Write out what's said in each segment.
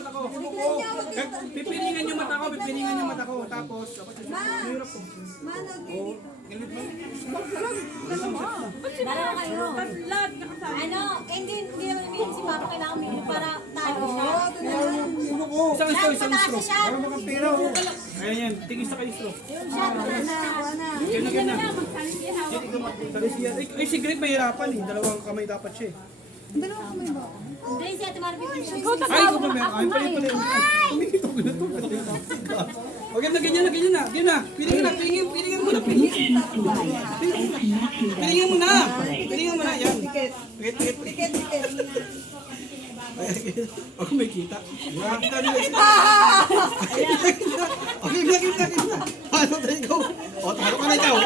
mata ko. Pipilingan yung mata ko, pipilingan yung mata ko. Tapos, mahirap ko. Oo. Galit mo? Dalawa kayo. Ano, hindi naman si Papa kailangan minum para tayo siya. Isang istro, isang istro. Mataas siya. Ayan yan, tingin sa kayo istro. Yung siya, Ganyan na. Ay, si Greg mahirapan eh. Dalawang kamay dapat siya eh. Hindi siya tumarapin. Ay, ito ba meron? Ay, pala. Kumikita ko na ito. Okay na, ganyan na, ganyan na. Ganyan na. Pilingin na, pilingin mo na. Pilingin mo na. Pilingin mo na. Yan. Tikit. Ako may kita. Nakakita nila sila. Okay, kita. Ano tayo ikaw? O, taro ka na ikaw.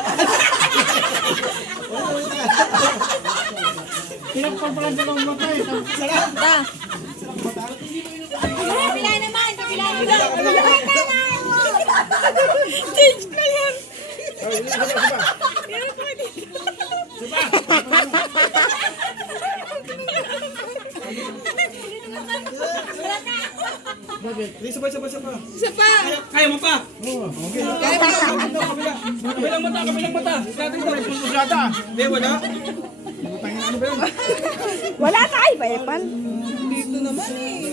Pinagpapalad na lang mata eh. Kapila naman, kapila naman. Change ka yan. Sige, sabay. Isa pa. Kaya mo pa? Oo. Okay. Kabilang mata. Dati ito. Hindi, wala. Ano ba yun? Wala ka ay Epan. Dito naman eh.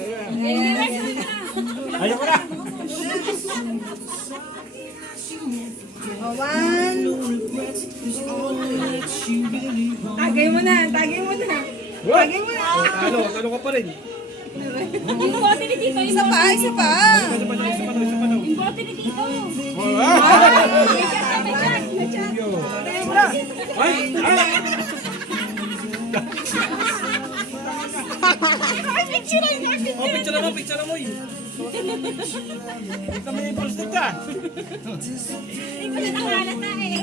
Ayoko na. Tagay mo na. Talo ka pa rin. Yung bote ni Tito. Isa pa. Isa pa daw. Yung bote ni Tito. Ay! Picture mo eh. Ito may impulse ka. Hindi ko na nakalata eh.